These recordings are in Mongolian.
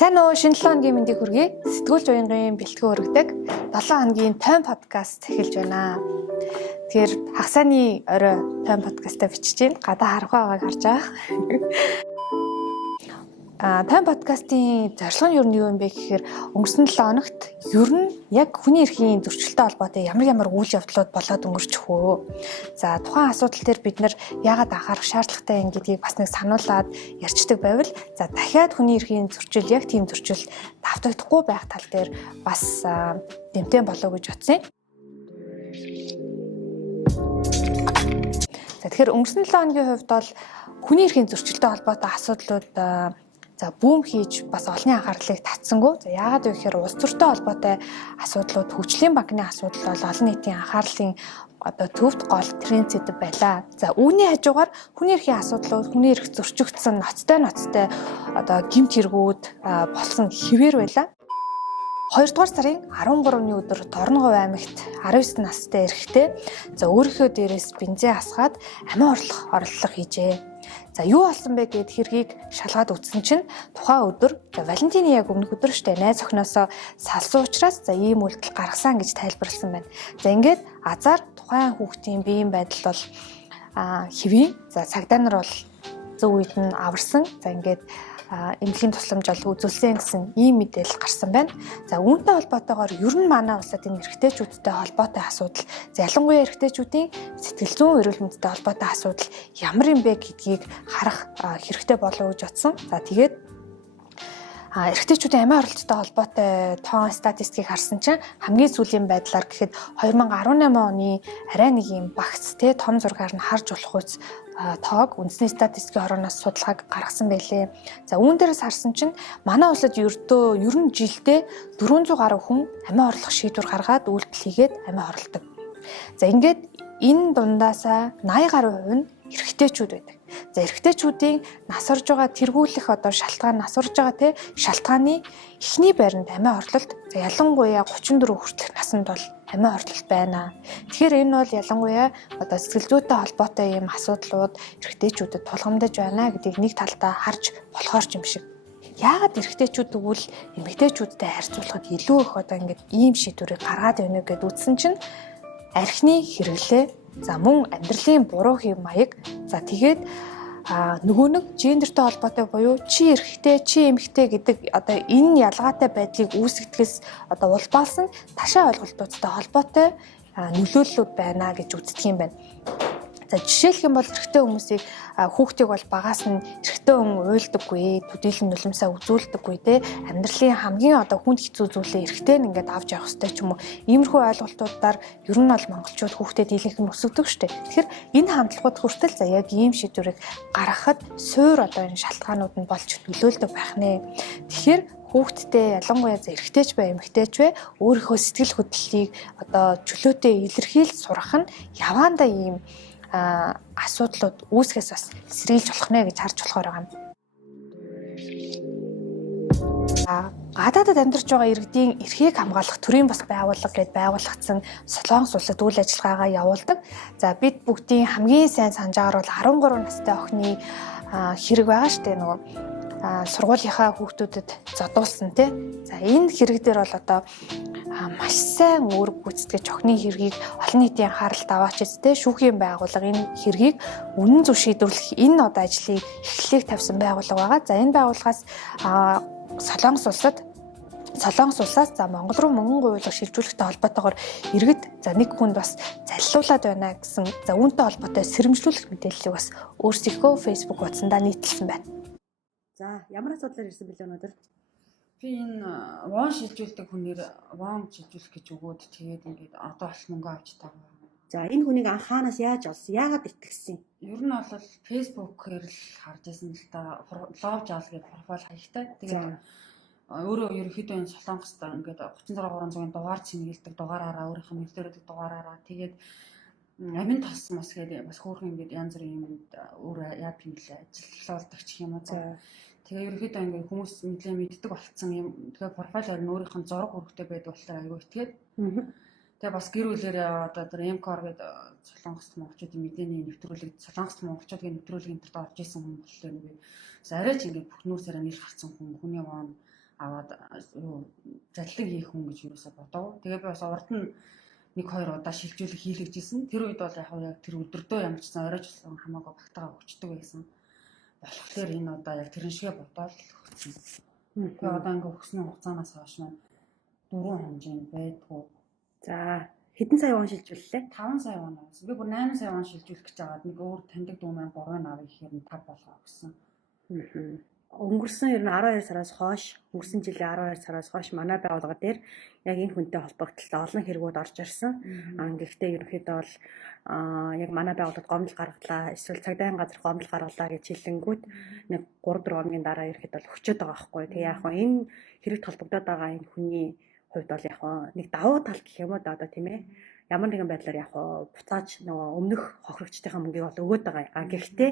Сайн уу, шинэ 7 хоногийн мэндийг хүргэе. Сэтгүүлч уянгын бэлтгэн өргөдөг 7 хоногийн тойм подкаст эхэлж байна. Тэгэхээр хагас сайнны орой тойм подкастаа бичиж байна. Гадаа харах байгааг харж байгаа. Тойм подкастын зорилго нь юу юм бэ гэхээр өнгөрсөн 7 хоногт ер нь яг хүний эрхийн зөрчилтэй холбоотой ямар үйл явдлууд болоод өнгөрчих вэ? За тухайн асуудал дээр бид нар яагаад анхаарах шаардлагатай юм гэдгийг бас нэг сануулад ярьцдаг байвал за дахиад хүний эрхийн зөрчил яг тийм зөрчил давтагдахгүй байх тал дээр бас дэмтэн болов гэж бодсон юм. За тэгэхээр өнгөрсөн 7 хоногийн хувьд бол хүний эрхийн зөрчилтэй холбоотой асуудлууд бүүм хийж бас олонний анхаарлыг татсангүй. За яагаад вэ гэхээр улс төртэй холбоотой асуудлууд, хөгжлийн банкны асуудал бол олон нийтийн анхаарлын төвд гол тренд зэдэв байлаа. За үүний хажуугаар хүний эрхийн асуудлууд, хүний эрх зөрчигдсөн ноцтой гэмт хэрэгүүд болсон хэвээр байлаа. 2 дугаар сарын 13-ны өдөр Торногов аймагт 19 настай эрэгтэй өөрийнхөө дээрээс бензин асгаад амиа орлох хийжээ. За юу болсон бэ гэд хэргийг шалгаад үзсэн чинь тухайн өдөр Валентины яг өмнөх өдөр штэ найз охиноосоо салсан учраас ийм үйлдэл гаргасан гэж тайлбарласан байна. За ингээд азар тухайн хүүхдийн биеийн байдал бол хэвийн. За цагдаа нар бол зөв үед нь аварсан. За ингээд эмнэлгийн тусламж бол үзүүлсэн гэсэн ийм мэдээлэл гарсан байна. За үүнтэй холбоотойгоор ер нь манай улсад энэ эрэгтэйчүүдтэй холбоотой асуудал, ялангуяа эрэгтэйчүүдийн сэтгэл зүйн эрүүл мэндтэй холбоотой асуудал ямар юм бэ гэдгийг харах хэрэгтэй болов уу гэж бодсон. За тэгээд эрэгтэйчүүдийн амиа оролттой холбоотой тоон статистикийг харсан чинь хамгийн сүүлийн байдлаар гэхэд 2018 оны арай нэг юм багц том зургаар нь харж болох үс тоог үндэсний статистикийн хорооноос судалгааг гаргасан байлээ. За үүн дээрээс харсан чинь манай улсад ер нь жилдээ 400 гаруй хүн амиа орлох шийдвэр гаргаад үйлдэл хийгээд амиа орлдог. За ингээд энэ дундаасаа 80 гаруй хувь нь эрэгтэйчүүд байдаг. За эрэгтэйчүүдийн нас орж байгаа тэргүүлэх шалтгааны эхний байранд амиа орлолт ялангуяа 34 хүртэлх наснд бол амиа орлолт байна. Тэгэхээр энэ бол ялангуяа сэтгэл зүйтэй холбоотой ийм асуудлууд эрэгтэйчүүдэд тулгамдж байна гэдгийг нэг талдаа харж болохоор ч юм шиг. Яагаад эрэгтэйчүүд тэгвэл эмэгтэйчүүдтэй харьцуулахад илүү их ингээд ийм шийдвэрийг гаргаад байна гэдээ үзсэн чинь архины хэрэглээ, за мөн амьдралын буруу хэв маяг, за тэгээд нөгөө нэг гендертэй холбоотой буюу чи эрэгтэй, чи эмэгтэй гэдэг энэ ялгаатай байдлыг үүсгэдгээс улбаалсан ташаа ойлголтуудтай холбоотой нөлөөллүүд байна гэж үздэг юм байна. За жишээлх юм бол эрэгтэй хүмүүсийг хүүхдийг бол багаас нь эрэгтэй хүн уйлдаггүй, төдийлөн нулимсаа үзүүлдэггүй амьдралын хамгийн хүнд хэцүү зүйлээ эрэгтэй нь ингээд авч явах хэрэгтэй ч юм уу. Иймэрхүү ойлголтуудаар ер нь бол монголчууд хүүхдэд дийлэнх нь өсгдөг шүү дээ. Тэгэхээр энэ хандлагууд хүртэл яг ийм шийдвэрийг гаргахад суур энэ шалтгаанууд нь болж нөлөөлдөг байх нэ. Тэгэхээр хүүхдтэй ялангуяа эрэгтэйч бай эмэгтэйч бай өөрийнхөө сэтгэл хөдлөлийг чөлөөтэй илэрхийлж сурах нь яваандаа ийм асуудлууд үүсгэс бас сэргийлж болох нэ гэж харж болохоор байгаа юм. Гадаадад амьдарч байгаа иргэдийн эрхийг хамгаалах төрийн бас байгууллага гэдээ байгуулагдсан Солонгос улсад үйл ажиллагаагаа явуулдаг. За бид бүгдийн хамгийн сайн санаж байгаагаар бол 13 настай охины хэрэг байгаа шүү дээ сургуулийнхаа хүүхдүүдэд зодуулсан За энэ хэрэг дээр бол маш сайн үүрэг гүйцэтгэж охины хэргийг олон нийтийн анхааралд аваач шүүхийн байгууллага энэ хэргийг үнэн зөв шийдвэрлэх энэ ажлыг эхлэлийг тавьсан байгууллага байгаа. За энэ байгууллагаас Солонгос улсаас Монгол руу мөнгөн гуйлга шилжүүлэхтэй холбоотойгоор иргэд нэг хүнд бас заллуулад байна гэсэн үүнтэй холбоотой сэрэмжлүүлэх мэдээллийг бас өөрсдийнхөө Facebook хуудасандаа нийтэлсэн байна. За ямар асуудлаар ирсэн бэлээ өнөөдөр? Би энэ вон шилжүүлдэг хүнээр вон шилжүүлэх гэж өгөөд тэгээд ингээд одоо бол мөнгө авч таагаа. За энэ хүнийг анхаанаас яаж олсон? Яагаад итгэсэн? Ер нь бол Facebook-ээр л харж байсан л да. Лов жаал гэж профайл хаягтай. Тэгээд өөрөө ерөнхийдөө энэ Солонгост ингээд 36300-ын дугаар цэнгэлдэг дугаараараа өөрийнх нь нэрдэрдэг дугаараараа тэгээд амин толсон бас гэдэг бас хөөрхөн ингээд янз бүрийн юм өөр яад юм лээ ажиллаулдаг ч юм уу. Тэгээ ерөнхийдөө ингээд хүмүүс нэлээд мэддэг болцсон юм. Тэгээ профайлаар нь өөрийнх нь зураг хөргөтэй байдаг болохоор аягүй итгээд. Тэгээ бас гэр бүлээрээ MCOR гэдэг Солонгост монголчуудын мэдээний нэвтрүүлэг Солонгост монголчуудын нэвтрүүлгийн интернет орж исэн хүн болохоор нэг арай ч ингээд бүх нүүрсээр нэр гарсан хүний вон аваад юу заллиг хийх хүн гэж юусаа бодов. Тэгээ би бас урд нь 1-2 удаа шилжүүлэг хийлгэжсэн. Тэр үед бол яг тэр өдөртөө ямар ч сан оройч болсон хамаагүй багтаага өгчдөг байсан. Болохоор энэ удаа яг тэрэн шигээ бодоод өгсөн. Тэгээ одоо ингээ өгснө хугацаанаас хойш маань 4 хэмжээнд байдгүй. За хэдэн сая вон шилжүүллээ? 5 сая вон авсан. Би бүр 8 сая вон шилжүүлэх гэж аваад нэг өөр таньдаг дүү маань 3 авъя гэхээр нь 5 болгоо өгсөн. Өнгөрсөн ер нь 12 сараас хойш, өнгөрсөн жилийн 12 сараас хойш манай байгууллага дээр яг энэ хүнтэй холбогдлоо олон хэрэгүүд орж ирсэн. Гэхдээ ерөнхийдөө бол яг манай байгууллагад гомдол гаргалаа, эсвэл цагдаагийн газар гомдол гаргалаа гэж хэлэнгүүт нэг 3-4 хоногийн дараа ерөнхийдөө бол өчөөд байгаа байхгүй. Тэгээ яг хоо энэ хэрэгт холбогдоод байгаа энэ хүний хувьд бол яг хоо нэг давуу тал гэх юм уу да одоо тийм ээ. Ямар нэгэн байдлаар яг хоо буцааж нөгөө өмнөх хохирогчдын мөнгийг бол өгөөд байгаа. Гэхдээ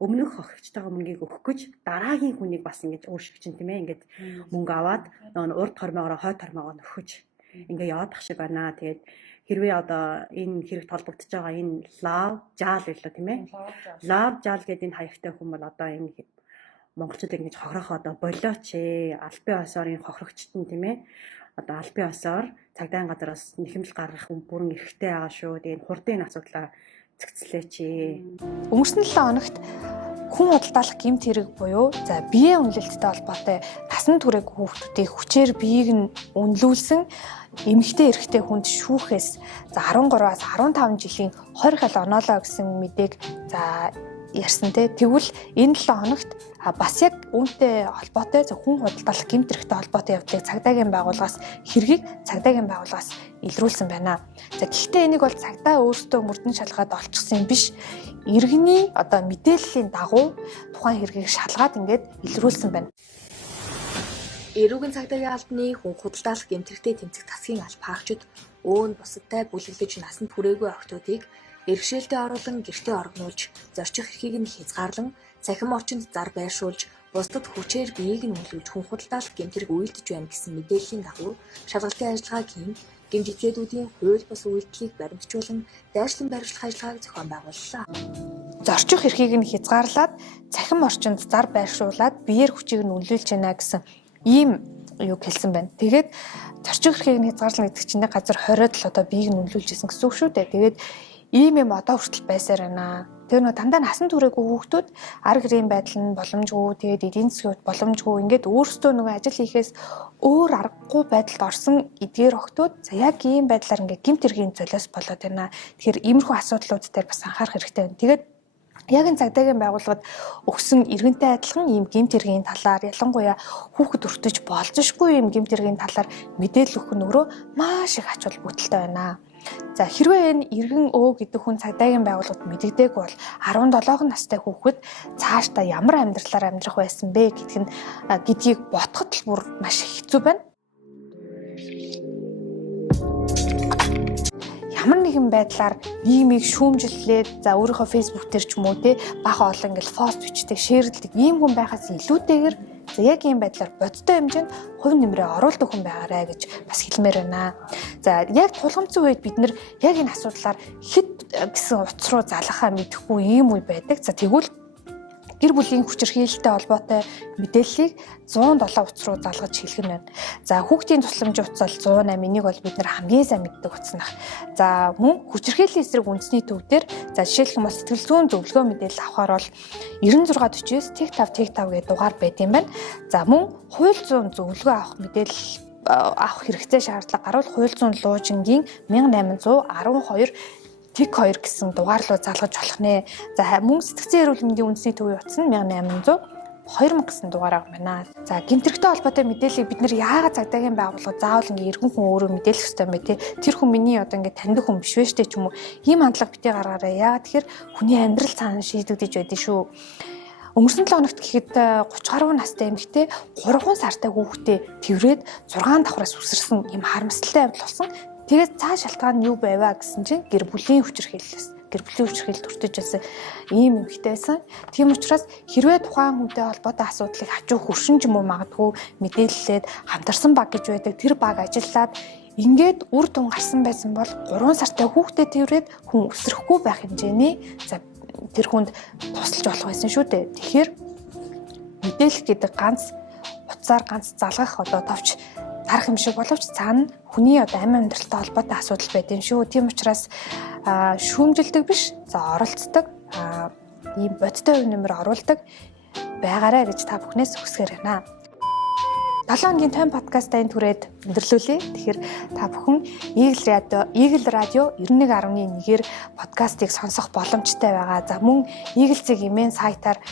өмнөх хохирогчтойгоо мөнгийг өгөх гэж дараагийн хүнийг бас ингэж өөршиг чинь тийм ээ ингээд мөнгө аваад нөгөө урд хормоогоо хойд хормоогоо нөхөж ингээ яваад ах шиг байна. Тэгээд хэрвээ одоо энэ хэрэгт холбогдож байгаа энэ лав жаал байлаа тийм ээ. Лав жаал гэдэг энэ хаягтай хүн бол одоо энэ монголчууд ингэж хохирох одоо болооч албан ёсоор энэ хохирогчт нь тийм ээ. Одоо албан ёсоор цагдаагийн газараас нэхэмжил гаргах бүрэн эрхтэй байгаа шүү. Тэгээд хурдын асуудлаа цэгцлээч. Өнгөрсөн 7 хоногт хүн худалдаалах гэмт хэрэг буюу за биеийн үнэлэлттэй холбоотой насан туршид хүүхдүүдийг хүчээр биеийг нь үнэлүүлсэн эмэгтэй эрэгтэй хүнд шүүхээс за 13-аас 15 жилийн 20 хал оноолоо гэсэн мэдээг за ярьсан те. Тэгвэл энэ 7 хоногт бас яг үүнтэй холбоотой хүн худалдаалах гэмт хэрэгтэй холбоотой явдлыг цагдаагийн байгууллагаас хэргийг цагдаагийн байгууллагаас илрүүлсэн байна. За гэхдээ энийг бол цагдаа өөрсдөө мөрдөн шалгаад олчихсан юм биш. Иргэний одоо мэдээллийн дагуу тухайн хэргийг шалгаад ингээд илрүүлсэн байна. Эрүүгийн цагдаагийн албаны хүн худалдаалах гэмт хэрэгтэй тэмцэх засгийн албаагчид өөнд бусадтай бүлэглэж насанд хүрээгүй охтуудыг иргэшээлтэд оруулан гэртээ оргнуулж, зорчих эрхийг нь хязгаарлан, цахим орчинд зар байршуулж, бусдад хүчээр биеийг нь үлгэж хүн худалдаалах гэмт хэрэг үйлдэж байна гэсэн мэдээллийн дагуу шалгалтын ажиллагааг хийн, гэмт этгээдүүдийн хууль бус үйлдэлийг баримтжуулан, дайшлан баримтлах ажиллагааг зохион байгууллаа. Зорчих эрхийг нь хязгаарлаад, цахим орчинд зар байршуулад, биеэр хүчийг нь үлүүлж байна гэсэн ийм юг хэлсэн байна. Тэгээд зорчих эрхийг нь хязгаарлана гэдэг чинь газар 20-д л одоо биеийг нь үлүүлж исэн гэсэн үг шүү дээ. Тэгээд ийм юм одоо хүртэл байсаар байна. Тэр нөө дандаа насан туршаагүй хүүхдүүд ар гэрийн байдал нь боломжгүй, тэгээд эдийн засгийн боломжгүй ингээд өөрсдөө нөгөө ажил хийхээс өөр аргагүй байдалд орсон эдгээр охтууд за яг ийм байдлаар ингээд гэмт хэргийн золиос болоод байна. Тэгэхээр иймэрхүү асуудлууд дээр бас анхаарах хэрэгтэй байна. Тэгээд яг энэ цагдаагийн байгууллагад өгсөн иргэнтэй адилхан ийм гэмт хэргийн талаар ялангуяа хүүхэд өртөж болзошгүй ийм гэмт хэргийн талаар мэдээлэл өгөх нь өөрөө маш их ач холбогдолтой байна. За хэрвээ энэ иргэн гэдэг хүн цагдаагийн байгууллагад мэдэгдээг бол 17 настай хүүхэд цаашдаа ямар амьдралаар амьдрах байсан бэ гэдгийг бодоход л бүр маш хэцүү байна. Ямар нэгэн байдлаар нийгмийг шүүмжлэлээд за өөрийнхөө фейсбુક дээр ч юм уу те бага олон ингээл пост бичдэг, шеэрлдэг ийм хүн байхаас илүүтэйгээр за яг ийм байдлаар бодтой хэмжээнд хувь нэмрээ оруулдаг хүн байгаарэ гэж бас хэлмээр байна. За яг тулгамдсан үед бид нэр яг энэ асуудлаар хэд гэсэн утас руу залгахаа мэдэхгүй ийм үе байдаг. За тэгвэл гэр бүлийн хүчирхийлэлтэй холбоотой мэдээллийг 107 утас руу залгаж хэлэх нь байна. За хүүхдийн тусламжийн утас бол 108. Энийг бол бид нар хамгийн сайн мэддэг утас нах. За мөн хүчирхийллийн эсрэг үндэсний төв дээр за жишээлх юм бол сэтгэл зүйн зөвлөгөө мэдээлэл авахаар бол 9649 тэг 5 гэдэг дугаар байд юм байна. За мөн хууль зүйн зөвлөгөө авах мэдээлэл авах хэрэгцээ шаардлага гарвал хууль зүйн луужингийн 1812 Тэг 2 гэсэн дугаар руу залгаж болох нэ. За мөн сэтгцэн эрүүл мэндийн үндэсний төвийн утас нь 1800 2000 гэсэн дугаар байна. За гэмтэрхтэй холбоотой мэдээллийг бид нэр яагаад цагдаагийн байгууллага заавал ингээ иргэн хүн өөрөө мэдээлэх ёстой юм бэ те? Тэр хүн миний одоо ингээ таньдаг хүн биш вэ штэ ч юм уу. Ийм хандлага битгий гаргаарай. Яагаад тэгэхээр хүний амьдрал цаана шийдэгдэж байдаг шүү. Өнгөрсөн 7 хоногт гэхэд 30 гаруй настай эмэгтэй 3 сартай хүүхдээ тэрврээд 6 давхраас үсэрсэн юм харамсалтай явдал болсон. Тэгээд цаа шалтгаан нь юу байваа гэсэн чинь гэр бүлийн хүчирхийллээс гэр бүлийн хүчирхийлэлд өртөж байсан ийм эмэгтэй байсан. Тийм учраас хэрвээ тухайн хүнтэй холбоотой асуудлыг хажуу хөршин ч юм уу магадгүй мэдээлэлээд хамтарсан баг гэж байдаг тэр баг ажиллаад ингээд үр дүн гарсан байсан бол 3 сартай хүүхдээ тэрврээд хүн өсрөхгүй байх хэмжээний за тэр хүнд тусалж болох байсан шүү дээ. Тэгэхээр мэдээлэх гэдэг ганц утсаар ганц залгах одоо товч дарах юм шиг боловч цаана хүний одоо амь амьдралтай холбоотой асуудал байд юм шүү. Тийм учраас шүүмжилдэг биш, за оролцдог, ийм бодтой үе нэмэр оруулдаг байгаарай гэж та бүхнээс хүсгээр байна. 7 хоногийн тайм подкастаа энэ түрээд өндөрлүүлье. Тэгэхээр та бүхэн Eagle Radio 91.1-ээр подкастыг сонсох боломжтой байгаа. За мөн Eagle-ийн имэн сайтаар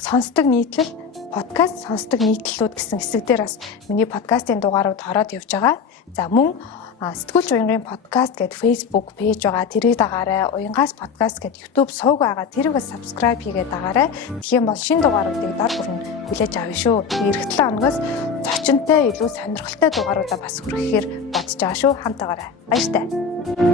сонсдог нийтлэл подкаст сонсдог нийтлэлүүд гэсэн хэсэг дээр бас миний подкастын дугаарууд ороод явж байгаа. За мөн Сэтгүүлч уянгийн подкаст гэдэг Facebook пэйж байгаа. Тэрийг дагаарай. Уянгаас подкаст гэдэг YouTube сувг байгаа. Тэрийг бас subscribe хийгээд дагаарай. Тэгэх юм бол шинэ дугааруудыг дор бүрэн хүлээж авъя шүү. Эх 7 хоногоос зочинтой илүү сонирхолтой дугааруудаа бас хүргэхээр бодож байгаа шүү. Хамтаагаарай. Баяртай.